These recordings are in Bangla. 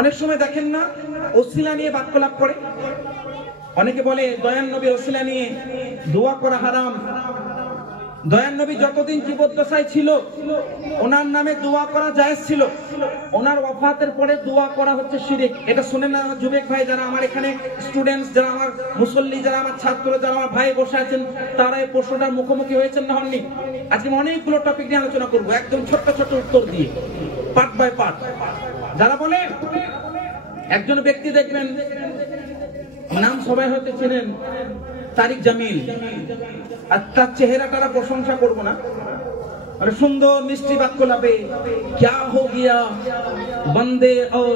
অনেক সময় দেখেন না ওসিলা নিয়ে বাক্যলাপ করে, অনেকে বলে দয়ান নবীর ওসিলা নিয়ে দোয়া করা হারাম। দয়ান নবী যতদিন জীবদ্দশায় ছিল ওনার নামে দোয়া করা জায়েজ ছিল, ওনার ওয়াফাতের পরে দোয়া করা হচ্ছে শিরক। এটা শুনে না যুবক ভাই, যারা আমার এখানে স্টুডেন্টস, যারা আমার মুসল্লি, যারা আমার ছাত্র, যারা আমার ভাই বসে আছেন, তারা এই প্রশ্নটার মুখোমুখি হয়েছেন না হননি? আজকে অনেকগুলো টপিক নিয়ে আলোচনা করবো, একদম ছোট্ট ছোট্ট উত্তর দিয়ে, পার্ট বাই পার্ট। যারা বলে একজন ব্যক্তি দেখবেন, নাম সবাই হয়তো চেনেন, তারিক জামিল, আর তার চেহারাটার প্রশংসা করবো না, और सुंदर मिष्टी बात को लबे क्या हो गया बंदे और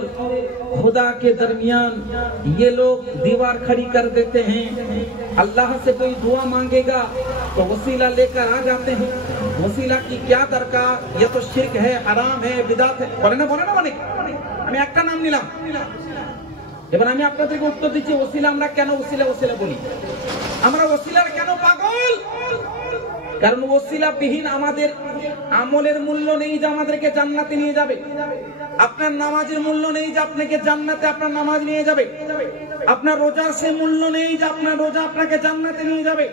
खुदा के दरमियान ये लोग दीवार खड़ी कर देते हैं, अल्लाह से कोई दुआ मांगेगा तो वसीला लेकर आ जाते हैं, वसीला की क्या दरकार, ये तो शिर्क है, हराम है, बिदात है। बोले ना অনেক, আমি একটা নাম নিলাম। এবার আমি আপনাদেরকে উত্তর দিচ্ছি, ওসিলা আমরা কেন ওসিলা বলি? আমরা ওসিলার কেন পাগল? কারণ ওসিলা বিহীন আমাদের আমলের মূল্য নেই যে আমাদেরকে জান্নাতে নিয়ে যাবে। আপনার নামাজের মূল্য নেই যে আপনাকে জান্নাতে আপনার নামাজ নিয়ে যাবে। আপনার রোজার সেই মূল্য নেই যে আপনার রোজা আপনাকে জান্নাতে নিয়ে যাবে।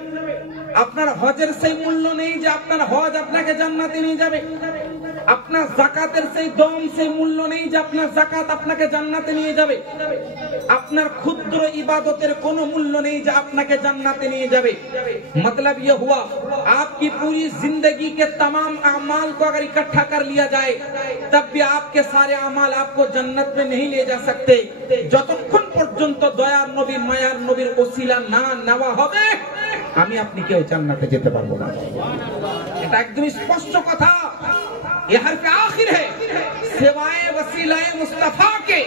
আপনার হজের সেই মূল্য নেই যে আপনার হজ আপনাকে জান্নাতে নিয়ে যাবে। আপনার যাকাতের সেই দম সেই মূল্য নেই যে আপনার যাকাত আপনাকে জান্নাতে নিয়ে যাবে। আপনার ক্ষুদ্র ইবাদতের কোনো মূল্য নেই যে আপনাকে জান্নাতে নিয়ে যাবে। मतलब ये हुआ आपकी पूरी जिंदगी के तमाम अमाल को अगर इकट्ठा कर लिया जाए तब भी आपके सारे अमाल आपको जन्नत में नहीं ले जा सकते যতক্ষণ পর্যন্ত দয়ার নবী মায়ার নবীর ওসিলা না নেওয়া হবে আমি আপনি কেউ জান্নাতে যেতে পারবো না। এটা একদম স্পষ্ট কথা। ये हर का आखिर है, सिवाय वसीलाए मुस्तफा के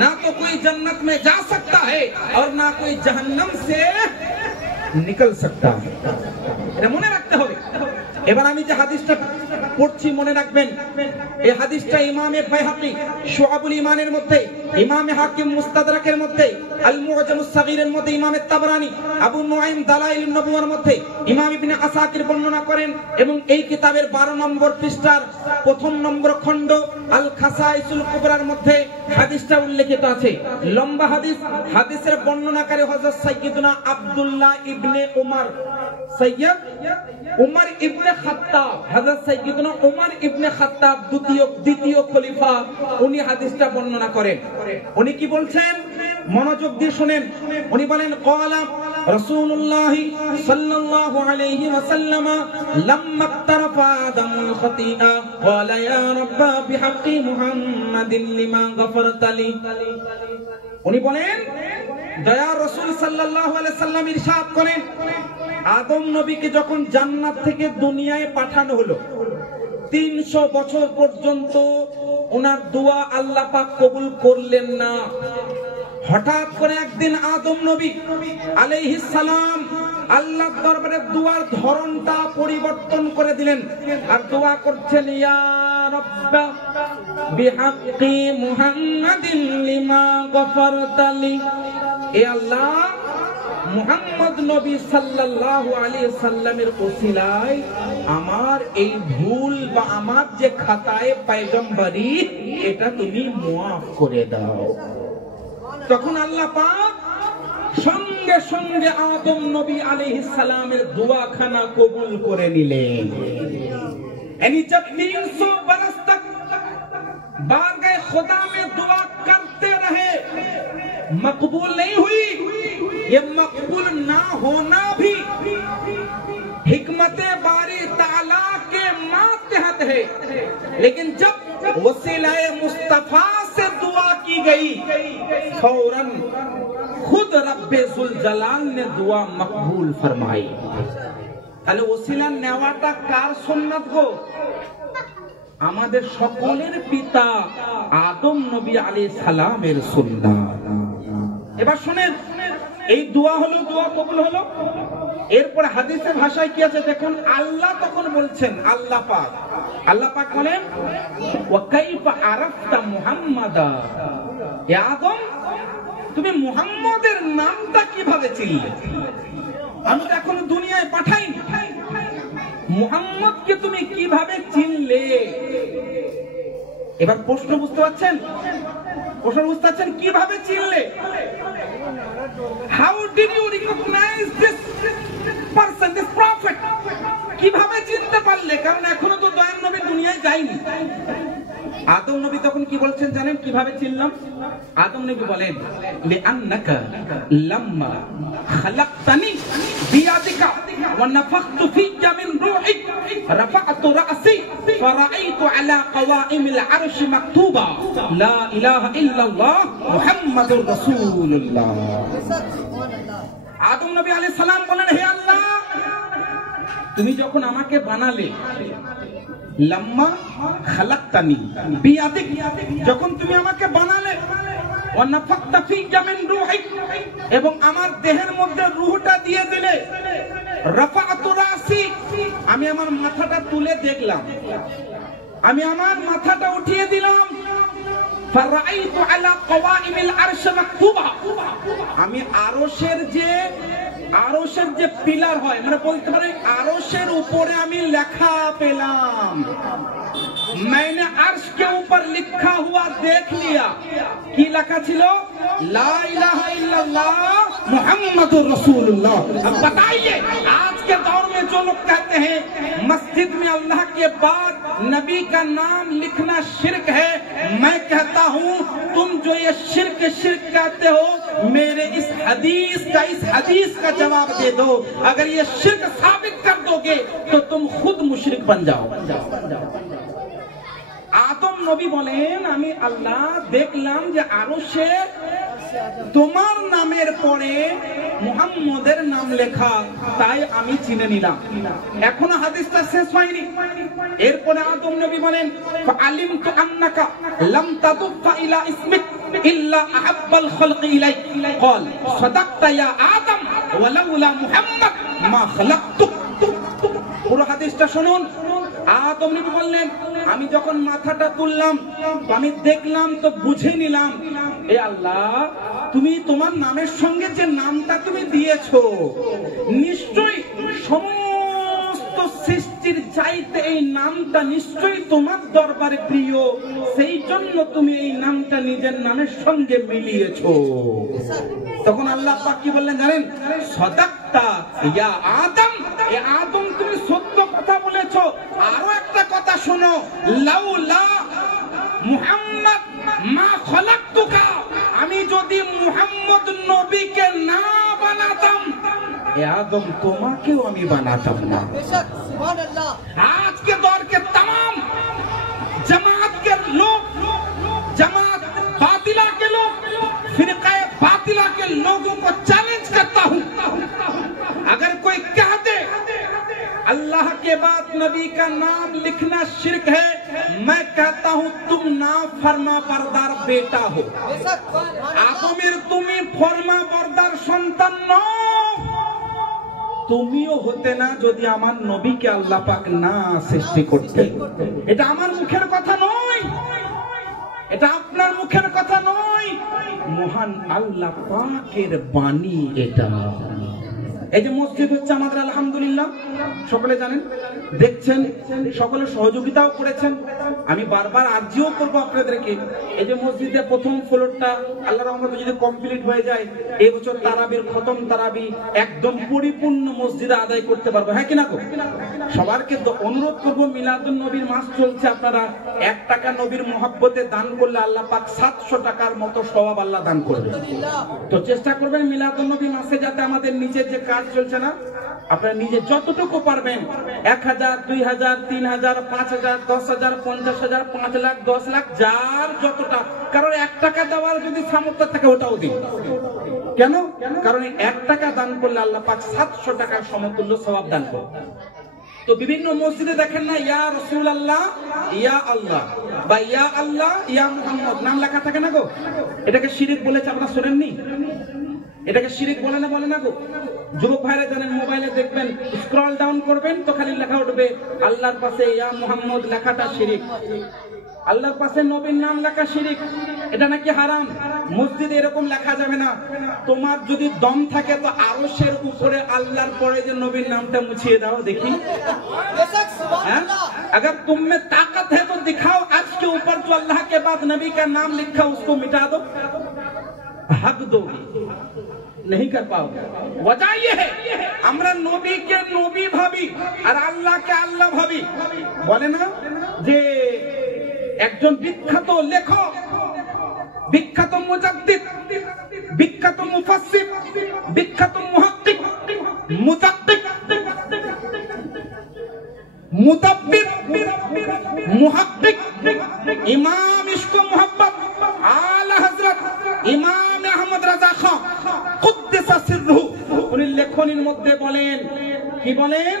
ना तो कोई जन्नत में जा सकता है और ना कोई जहन्नम से निकल सकता है। এটা মনে রাখতে হবে। এবার আমি যে হাদিসটা পড়ছি মনে রাখবেন, এই হাদিসটা ইমামে বাইহাকি শুআবুল ঈমানের মধ্যে, ইমামে হাকিম মুস্তাদরাকের মধ্যে, আল মুআজামুস সাগীরের মধ্যে, ইমামে তাবরানী আবু নুআইম দালাইলুন নবুওয়ার মধ্যে ইমাম ইবনে আসাকির বর্ণনা করেন এবং এই কিতাবের 12 নম্বর পৃষ্ঠার 1 নম্বর খণ্ড আল খাসাইসুল কুবরার মধ্যে হাদিসটা উল্লেখিত আছে। লম্বা হাদিস। হাদিসের বর্ণনাকারী হযরত সাইয়্যিদুনা আব্দুল্লাহ ইবনে উমর, সৈয়দ উমর ইবনে খাত্তাব, হযরত সাইয়্যিদুনা উমর ইবনে খাত্তাব দ্বিতীয় খলিফা, উনি হাদিসটা বর্ণনা করেন। উনি কি বলছেন মনোযোগ দিয়ে শুনেন। উনি বলেন ক্বালা রাসূলুল্লাহ সাল্লাল্লাহু আলাইহি ওয়াসাল্লাম লাম্মা ইকতারাফা আদামুল খাতিআ ক্বালা ইয়া রাব্বা বিহাক্কি মুহাম্মাদিন লিমা গফরতা লি। উনি বলেন দয়ার রাসূল সাল্লাল্লাহু আলাইহি সাল্লাম ইরশাদ করেন, আদম নবীকে যখন জান্নাত থেকে দুনিয়ায় পাঠানো হলো 300 বছর পর্যন্ত ওনার দোয়া আল্লাহ পাক কবুল করলেন না। হঠাৎ করে একদিন আদম নবী আলাইহিস সালাম আল্লাহর দরবারে দোয়ার ধরনটা পরিবর্তন করে দিলেন আর দোয়া করছেন, ইয়া রাব্বা বিহাক্কি মুহাম্মাদিন লিমা গফরতা লি। এ আল্লাহ, মুহাম্মদ নবী সাল্লাল্লাহু আলাইহি সাল্লামের ওসিলায় আমার এই ভুল বা আমার যে খাতায়ে পয়গম্বরি এটা তুমি মাফ করে দাও। তখন আল্লাহ পাক সঙ্গে সঙ্গে আদম নবী আলাইহিস সালামের দোয়াখানা কবুল করে নিলেন। यानी जब 300 बरस तक बारगाह खुदा में दुआ करते रहे, मकबूल नहीं हुई, ये मकबूल ना होना भी हिकमत बारी ताला के मातहत है। लेकिन जब वसीलाए मुस्तफा से दुआ की गई फौरन खुद रब्बे जुल जलाल ने दुआ मकबूल फरमाई। তাহলে ওসিলা নেওয়াটা কার সুন্নাত গো? আমাদের সকলের পিতা আদম নবী আলাইহিস সালামের সুন্নাত। এবার শুনেন, এই দোয়া হলো, দোয়া কবুল হলো। এরপর হাদিসের ভাষায় কি আছে দেখুন, আল্লাহ তখন বলছেন, আল্লাহ পাক বলেন, ওয়া কাইফা আরাফতা মুহাম্মাদা, হে আদম তুমি মুহাম্মদের নামটা কিভাবে চিনলে? আমি তো এখনো দুনিয়ায় পাঠাইনি, মুহাম্মদকে তুমি কিভাবে চিনলে? এবার প্রশ্ন বুঝতে পারছেন? প্রশ্ন বুঝতে পারছেন? কিভাবে চিনলে? How did you recognise this person, this prophet? কিভাবে চিনতে পারলে? কারণ এখনো তো দয়ার নবী দুনিয়ায় যায়নি। আদম নবী তখন কি বলছেন জানেন কিভাবে চিনলাম? আদম নবী বলেন, লিআন্নাকা লাম্মা খালাকতানি বিয়াদিকা ওয়া নাফাখতু ফিকা মিন রূহি রাফা'তু রা'সি ফারাআইতু আলা কওয়াইমিল আরশি মাকতুবা লা ইলাহা ইল্লাল্লাহ মুহাম্মাদুর রাসূলুল্লাহ। আদম নবী আলাইহিস সালাম বলেন, হে আল্লাহ, তুমি যখন আমাকে বানালে, লাম্মা খালাকতানি বিয়াদিক, যখন তুমি আমাকে বানালে, ওয়া নাফাখতা ফিকা মিন রূহিক, এবং আমার দেহের মধ্যে রূহটা দিয়ে দিলে, রাফা'তু রা'সি, আমি আমার মাথাটা তুলে দেখলাম, আমি আমার মাথাটা উঠিয়ে দিলাম, ফারাআইতু আলা কওয়াইমিল আরশ মাকতুবা, আমি আরশের যে পিলার হয়, মানে বলতে পারে আরশের উপরে আমি লেখা পেলাম। मैंने अर्श के ऊपर लिखा हुआ देख लिया। की लिखा ছিল? ला इलाहा इल्लल्लाह मुहम्मदुर रसूलुल्लाह। अब बताइए, आज के दौर में जो लोग कहते हैं मस्जिद में अल्लाह के बाद नबी का नाम लिखना शिर्क है, मैं कहता हूँ तुम जो ये शिर्क कहते हो, मेरे इस हदीस का जवाब दे दो। अगर ये शिर्क साबित कर दोगे तो तुम खुद मुशरिक बन जाओ। আদম নবী বলেন, আমি আল্লাহ দেখলাম যে আরশে তোমার নামের পরে মুহাম্মদের নাম লেখা, তাই আমি চিনে নিলাম। এখনো হাদিসটা শেষ হয়নি। এরপরে আদম নবী বলেন, ফাআলিমতু আন্নাকা লাম তাদুফা ইলা ইসমিক ইল্লা আহাব্বাল খালকি ইলাইক ক্বাল সাদাকতা ইয়া আদম ওয়ালাউলা মুহাম্মদ মা খালাকতুক। পুরো হাদিসটা শুনুন। আদম নবী বললেন, আমি যখন মাথাটা তুললাম, আমি দেখলাম, তো বুঝে নিলাম, এ আল্লাহ, তুমি তোমার নামের সঙ্গে যে নামটা তুমি দিয়েছো, নিশ্চয়ই সমস্ত সৃষ্টির চাইতে এই নামটা নিশ্চয়ই তোমার দরবারে প্রিয়, সেই জন্য তুমি এই নামটা নিজের নামের সঙ্গে মিলিয়েছো। তখন আল্লাহ পাক কি বললেন জানেন? সাদাকতা ইয়া আদম, এ আদম তুমি সত্য কথা বলেছো। আরো একটা কথা শোনো, লাউলা মুহাম্মদ মা খালাকতুকা, আমি যদি মুহাম্মদ নবীকে না বানাতাম, এ আদম তোমাকেও আমি বানাতাম না। সুবহানাল্লাহ। आज के दौर के तमाम जमात के लोग, जमात बातिला के लोग, फिरका बातिला के लोगों को चैलेंज करता हूं, अगर कोई कह दे अल्लाह के बाद नबी का नाम लिखना शिर्क है, मैं कहता हूं तुम ना फरमा बरदार बेटा हो। आदमेर তুমি ফরমা বরদার সন্তান নও, তুমিও হতে না যদি আমার নবীকে আল্লাহ পাক না সৃষ্টি করতেন। এটা আমার মুখের কথা নয়, এটা আপনার মুখের কথা নয়, মহান আল্লাহ পাকের বাণী এটা। এই যে মসজিদ হচ্ছে আমাদের, আলহামদুলিল্লাহ, সকলে জানেন, দেখছেন, সকলে সহযোগিতাও করেছেন। আমি বারবার আর্জিও করবো আপনাদেরকে, এই যে মসজিদের প্রথম ফ্লোরটা আল্লাহর রহমতে যদি কমপ্লিট হয়ে যায়, এই বছর তারাবির খতম তারাবি একদম পরিপূর্ণ মসজিদে আদায় করতে পারবো। হ্যাঁ কিনা গো? সবারকে অনুরোধ করবো, মিলাদুন নবীর মাস চলছে, আপনারা 1 টাকা নবীর মহব্বতে দান করলে আল্লাহ পাক 700 টাকার মতো সওয়াব আল্লাহ দান করবে। তো চেষ্টা করবেন মিলাদুন নবী মাসে যাতে আমাদের নিজের যে কাজ চলছে না, আপনারা নিজে যতটুকু পারবেন, 1000, 2000, 3000, 5000, 10000, 50000, 5 লাখ, 10 লাখ, যার যতটা, কারণ 1 টাকা দেওয়ার যদি সামর্থ্য থাকে ওটাও দিন। কেন? কারণ 1 টাকা দান করলে আল্লাহ পাক 700 টাকার সমতুল্য সওয়াব দান করবে। তো বিভিন্ন মসজিদে দেখেন না, ইয়া রাসূলুল্লাহ, ইয়া আল্লাহ, বা ইয়া আল্লাহ, ইয়া মুহাম্মদ নাম লেখা থাকে না গো? এটাকে শিরক বলেছে, আপনারা শুনেননি? এটাকে শিরক বলে না গো? যুবক ভাইরা জানেন, মোবাইলে দেখবেন, স্ক্রল ডাউন করবেন তো খালি লেখা উঠবে আল্লাহর পাশে ইয়া মুহাম্মদ লেখাটা শিরক। আল্লাহর পাশে নবীর নাম লেখা শিরিক, এটা নাকি হারাম। মসজিদে এরকম লেখা যাবে না। তোমার যদি দম থাকে তো আরশের উপরে আল্লাহর পরে যে নবীর নামটা মুছিয়ে দাও দেখি। अगर तुम में ताकत है तो दिखाओ, अर्श के ऊपर जो अल्लाह के बाद नबी का नाम लिखा उसको मिटा दो। हक दोगे, नहीं कर पाओगे। वजह ये है আমরা নবীকে নবী ভাবি আর আল্লাহকে আল্লাহ ভাবি। বলে না যে একজন বিখ্যাত লেখক, বিখ্যাত মুজাদ্দিদ, বিখ্যাত মুফাসসির, বিখ্যাত মুহাক্কিক, মুদাক্কিক, মুদাব্বির, মুহাক্কিক, ইমাম ইশক ও মুহাব্বত আলা হযরত ইমাম আহমদ রাজা খান কুদ্দিসা সিররুহু, উনি লেখনীর মধ্যে বলেন, কি বলেন?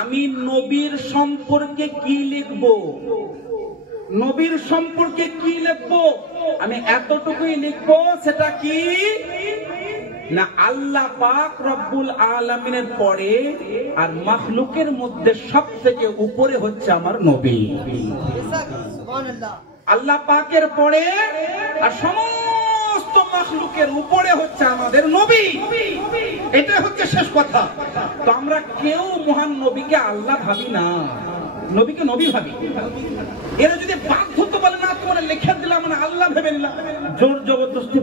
আমি নবীর সম্পর্কে কি লিখব, নবীর সম্পর্কে কি লিখব, আমি এতটুকুই লিখব, সেটা কি না আল্লাহ পাক রব্বুল আলামিনের পরে আর মাখলুকের মধ্যে সবথেকে উপরে হচ্ছে আমার নবী। সুবহানাল্লাহ। আল্লাহ পাকের পরে আর সমস্ত মাখলুকের উপরে হচ্ছে আমাদের নবী। এটা হচ্ছে শেষ কথা। তো আমরা কেউ মহান নবীকে আল্লাহ ভাবি না, নবীকে নবী ভাবি। এরা যদি বাধ্যতা বলে না তোমার লিখে দিলাম মানে আল্লাহ ভেবে নিলাম, জোর জবরদস্তি